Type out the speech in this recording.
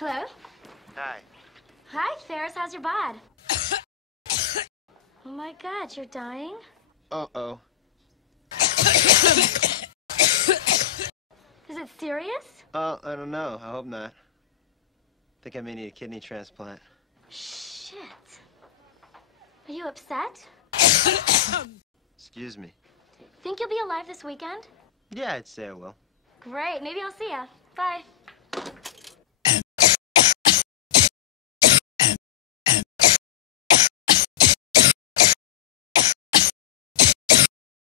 Hello? Hi. Hi, Ferris. How's your bod? Oh my God, you're dying? Uh-oh. Is it serious? I don't know. I hope not. Think I may need a kidney transplant. Shit. Are you upset? Excuse me. Think you'll be alive this weekend? Yeah, I'd say I will. Great. Maybe I'll see ya. Bye.